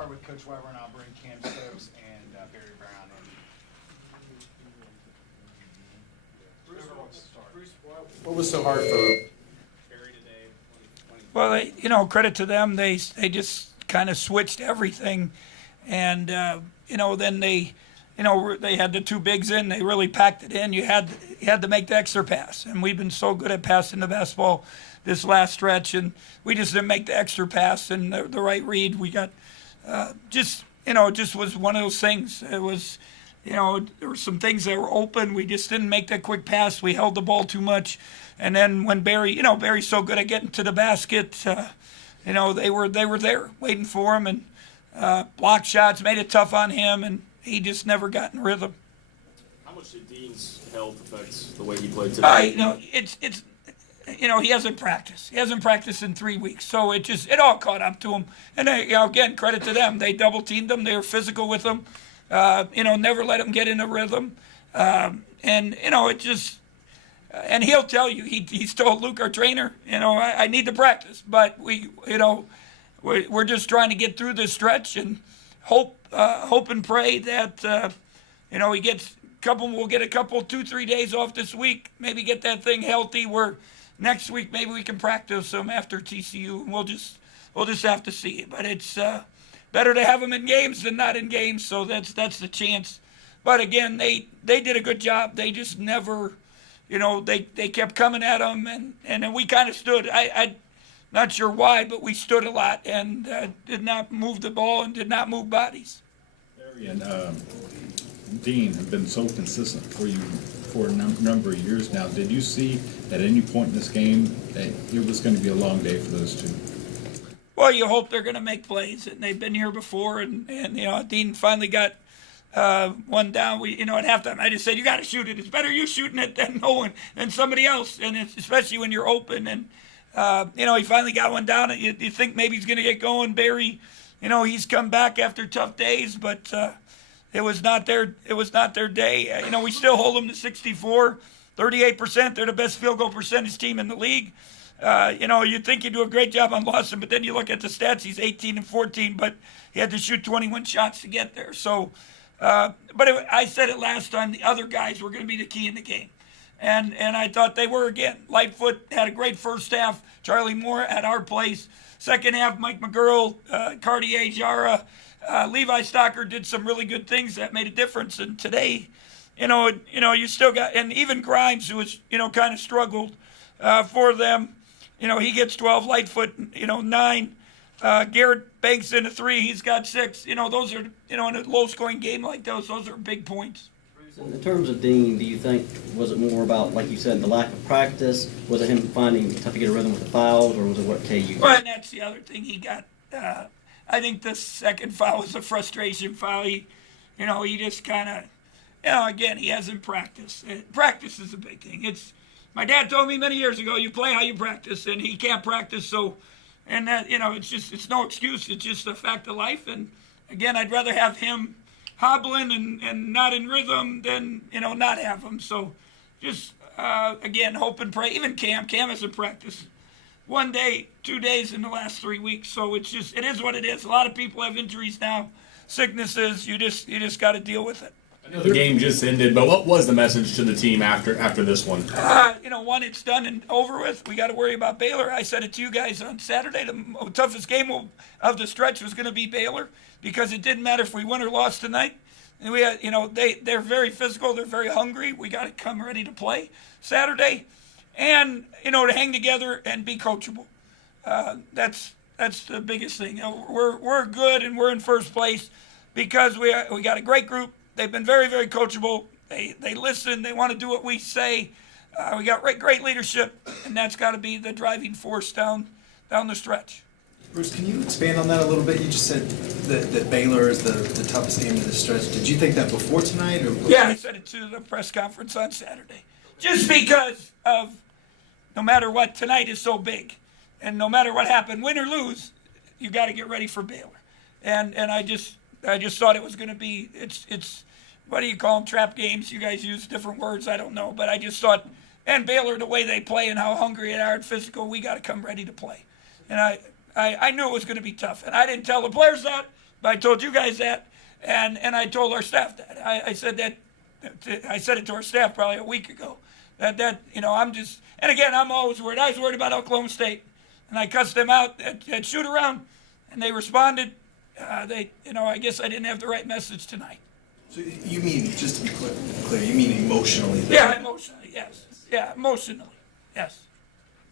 start with Coach Weber, and I'll bring Cam Stokes and Barry Brown in. Bruce, what was so hard for Barry today? Well, credit to them. They just kind of switched everything, and then they had the two bigs in. They really packed it in. You had to make the extra pass, and we've been so good at passing the basketball this last stretch, and we just didn't make the extra pass and the right read. We got it just was one of those things. It was, there were some things that were open. We just didn't make that quick pass. We held the ball too much, and then when Barry's so good at getting to the basket. They were there waiting for him, and block shots made it tough on him, and he just never got in rhythm. How much did Dean's health affect the way he played today? He hasn't practiced. He hasn't practiced in 3 weeks, so it all caught up to him. And again, credit to them. They double teamed him. They were physical with him. Never let him get in a rhythm. And he'll tell you, he's told Luke, our trainer, I need to practice, but we're just trying to get through this stretch and hope and pray that he gets we'll get a couple 2-3 days off this week, maybe get that thing healthy. Where next week maybe we can practice some after TCU, and we'll just have to see. But it's better to have them in games than not in games, so that's the chance. But again, they did a good job. They just never. They kept coming at them, and then we kind of stood. I'm not sure why, but we stood a lot and did not move the ball and did not move bodies. Barry and Dean have been so consistent for you for a number of years now. Did you see at any point in this game that it was going to be a long day for those two? Well, you hope they're going to make plays, and they've been here before, and Dean finally got one down. At halftime, I just said, you got to shoot it. It's better you shooting it than somebody else, and especially when you're open. And he finally got one down. You think maybe he's going to get going. Barry, he's come back after tough days, but it was not their day. We still hold them to 64, 38%. They're the best field goal percentage team in the league. You'd think you do a great job on Lawson, but then you look at the stats. He's 18-14, but he had to shoot 21 shots to get there. So. I said it last time, the other guys were going to be the key in the game. And I thought they were again. Lightfoot had a great first half. Charlie Moore at our place. Second half, Mike McGurl, Cartier, Jara, Levi Stocker did some really good things that made a difference. And today, you still got, and even Grimes, who was, kind of struggled for them. He gets 12, Lightfoot, 9. Garrett banks in a 3. He's got 6. Those are, in a low-scoring game like those are big points. In terms of Dean, do you think, was it more about, like you said, the lack of practice? Was it him finding it tough to get a rhythm with the fouls, or was it what KU did? Well, and that's the other thing he got. I think the second foul was a frustration foul. He just kind of, again, he hasn't practiced. Practice is a big thing. My dad told me many years ago, you play how you practice, and he can't practice, so... And that, it's no excuse. It's just a fact of life. And again, I'd rather have him hobbling and not in rhythm than, not have him. So just, again, hope and pray. Even Cam hasn't practiced 1 day, 2 days in the last 3 weeks. So it is what it is. A lot of people have injuries now, sicknesses. You just got to deal with it. I know the game just ended, but what was the message to the team after this one? One, it's done and over with. We got to worry about Baylor. I said it to you guys on Saturday. The toughest game of the stretch was going to be Baylor because it didn't matter if we won or lost tonight. And we had, they're very physical. They're very hungry. We got to come ready to play Saturday, and to hang together and be coachable. That's the biggest thing. We're good and we're in first place because we got a great group. They've been very, very coachable. They listen. They want to do what we say. We got great leadership, and that's got to be the driving force down the stretch. Bruce, can you expand on that a little bit? You just said that Baylor is the toughest game of the stretch. Did you think that before tonight? Yeah, I said it to the press conference on Saturday. Just because of no matter what, tonight is so big. And no matter what happened, win or lose, you got to get ready for Baylor. And I just thought it was going to be, it's what do you call them, trap games? You guys use different words, I don't know. But I just thought, and Baylor, the way they play and how hungry they are and physical, we got to come ready to play. And I knew it was going to be tough. And I didn't tell the players that, I told you guys that, and I told our staff that. I said that. I said it to our staff probably a week ago. That I'm just, and again, I'm always worried. I was worried about Oklahoma State, and I cussed them out at shoot around, and they responded. I guess I didn't have the right message tonight. So you mean, just to be clear, you mean emotionally? Yeah, emotionally, yes. Yeah, emotionally, yes.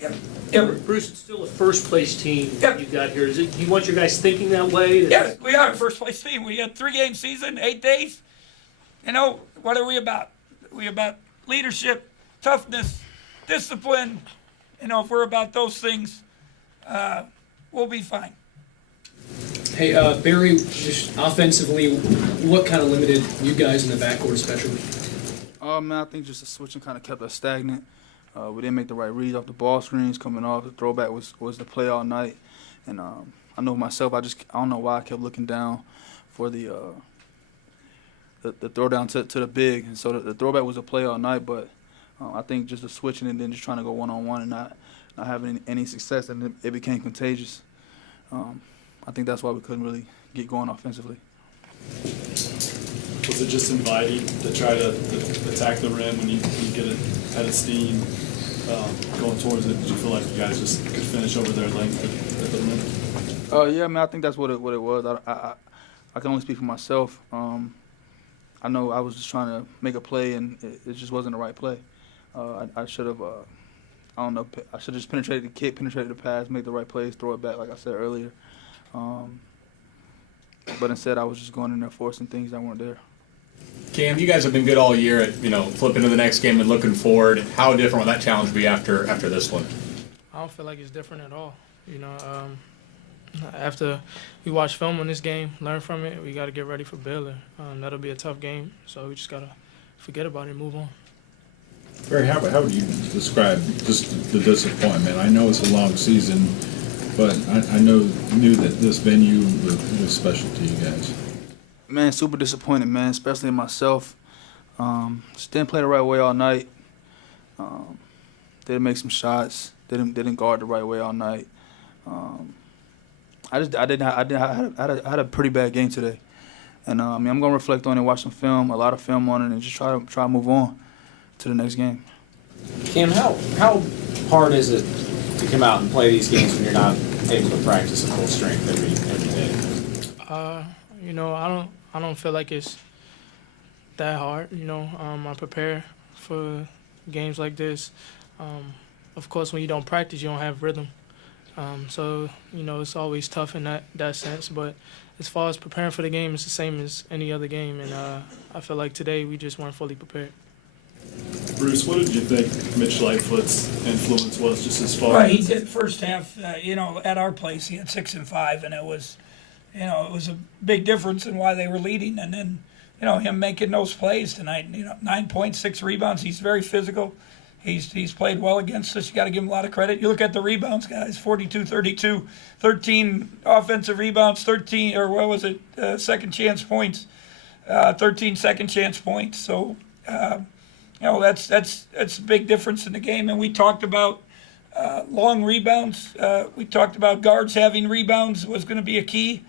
Yep. Yep. Bruce, it's still a first place team Yep. you got here. Do you want your guys thinking that way? Yeah, we are a first place team. We had 3-game season, 8 days. What are we about? We about leadership, toughness, discipline. If we're about those things, we'll be fine. Hey, Barry, just offensively, what kind of limited you guys in the backcourt especially? Man, I think just the switching kind of kept us stagnant. We didn't make the right reads off the ball screens coming off. The throwback was the play all night. And I know myself, I don't know why I kept looking down for the throw down to the big. And so the throwback was a play all night, but I think just the switching and then just trying to go one-on-one and not having any success, and it became contagious. I think that's why we couldn't really get going offensively. Was it just inviting to try to attack the rim when you get a head of steam going towards it? Did you feel like you guys just could finish over their length at the rim? Yeah, man, I think that's what it was. I can only speak for myself. I know I was just trying to make a play, and it just wasn't the right play. I should have, I should have just penetrated the kick, penetrated the pass, make the right plays, throw it back, like I said earlier. But instead, I was just going in there forcing things that weren't there. Cam, you guys have been good all year at flipping to the next game and looking forward. How different will that challenge be after this one? I don't feel like it's different at all. After we watch film on this game, learn from it, we got to get ready for Baylor. That'll be a tough game, so we just got to forget about it and move on. Barry, how would you describe just the disappointment? I know it's a long season, but I knew that this venue was special to you guys. Man, super disappointed, man, especially in myself. Just didn't play the right way all night. Didn't make some shots. Didn't guard the right way all night. I had a pretty bad game today, and I'm gonna reflect on it, watch some film, a lot of film on it, and just try to move on to the next game. Cam, how hard is it to come out and play these games when you're not able to practice at full strength every day? I don't feel like it's that hard. I prepare for games like this. Of course, when you don't practice, you don't have rhythm. So it's always tough in that sense. But as far as preparing for the game, it's the same as any other game. And I feel like today we just weren't fully prepared. Bruce, what did you think Mitch Lightfoot's influence was just as far Right, as... he did first half, at our place, he had 6 and 5, and it was a big difference in why they were leading. And then, him making those plays tonight, 9 points, 6 rebounds. He's very physical. He's played well against us. You got to give him a lot of credit. You look at the rebounds, guys, 42-32, 13 offensive rebounds, 13, or what was it, second chance points, 13 second chance points. So, that's a big difference in the game. And we talked about long rebounds. We talked about guards having rebounds was going to be a key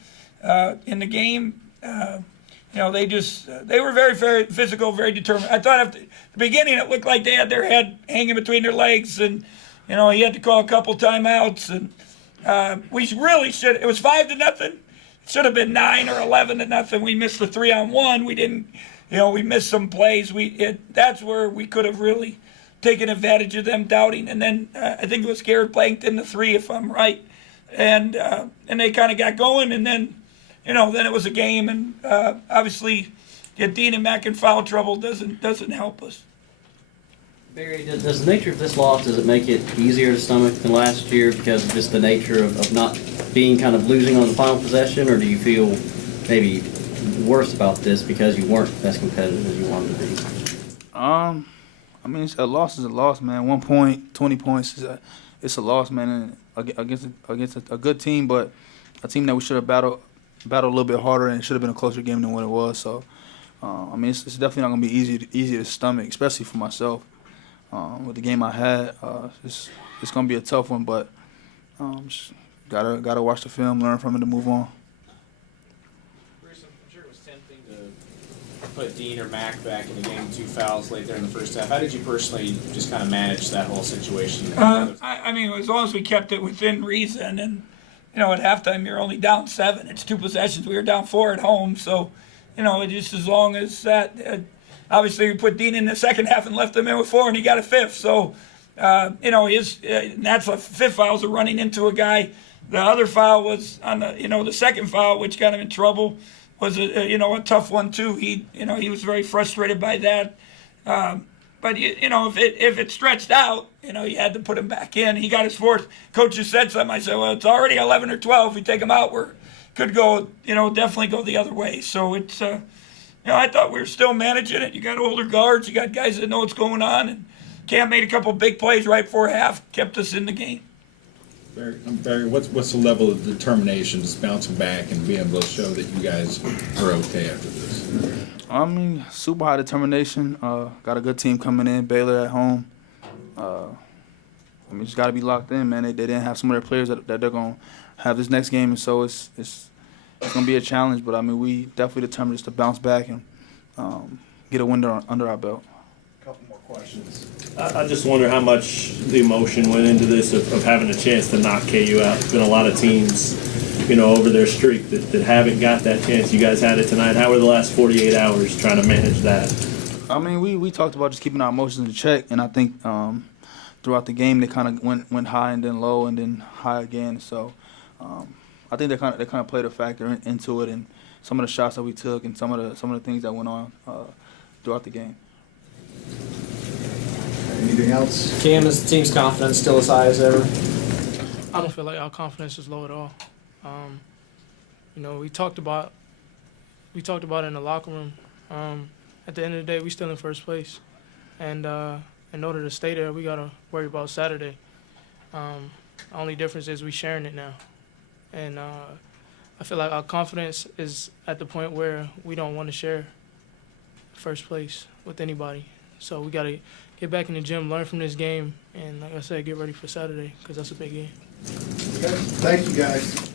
in the game. They were very, very physical, very determined. I thought at the beginning it looked like they had their head hanging between their legs, and he had to call a couple timeouts. And we really should. It was 5-0. It should have been 9 or 11-0. We missed the 3-on-1. We didn't. We missed some plays. That's where we could have really taken advantage of them doubting. And then I think it was Garrett Blankton, the 3, if I'm right. And they kind of got going, and then, then it was a game. And obviously, get Dean and Mack in foul trouble doesn't help us. Barry, does the nature of this loss, does it make it easier to stomach than last year because of just the nature of not being kind of losing on the final possession, or do you feel maybe worse about this because you weren't as competitive as you wanted to be? A loss is a loss, man. 1 point, 20 points it's a loss, man. And against a good team, but a team that we should have battled a little bit harder, and it should have been a closer game than what it was. So, it's definitely not gonna be easy to stomach, especially for myself. With the game I had, it's gonna be a tough one, but just gotta watch the film, learn from it, to move on. put Dean or Mac back in the game with 2 fouls late there in the first half. How did you personally just kind of manage that whole situation? I mean, as long as we kept it within reason, and at halftime you're only down 7. It's 2 possessions. We were down 4 at home, so just as long as that. Obviously, we put Dean in the second half and left him in with 4, and he got a 5th. So, and that's a 5th foul was running into a guy. The other foul was on the second foul, which got him in trouble. Was a tough one too. He was very frustrated by that. But if it stretched out, you had to put him back in. He got his 4th. Coaches said something. I said, well, it's already 11 or 12. If we take him out, could go, definitely go the other way. So it's, I thought we were still managing it. You got older guards. You got guys that know what's going on. And Cam made a couple big plays right before half, kept us in the game. Barry, what's the level of determination, just bouncing back and being able to show that you guys are okay after this? I mean, super high determination. Got a good team coming in. Baylor at home. Just got to be locked in, man. They didn't have some of their players that they're going to have this next game, and so it's going to be a challenge. But, we definitely determined just to bounce back and get a win under our belt. Couple more questions. I just wonder how much the emotion went into this of having a chance to knock KU out. There's been a lot of teams, over their streak that haven't got that chance. You guys had it tonight. How were the last 48 hours trying to manage that? We talked about just keeping our emotions in check, and I think throughout the game they kind of went high and then low and then high again. So I think they kind of played a factor into it, and some of the shots that we took and some of the things that went on throughout the game. Anything else? Cam, is the team's confidence still as high as ever? I don't feel like our confidence is low at all. We talked about it in the locker room. At the end of the day, we still in first place, and in order to stay there, we gotta worry about Saturday. The only difference is we sharing it now, and I feel like our confidence is at the point where we don't want to share first place with anybody. So we gotta get back in the gym, learn from this game, and like I said, get ready for Saturday because that's a big game. Okay. Thank you, guys.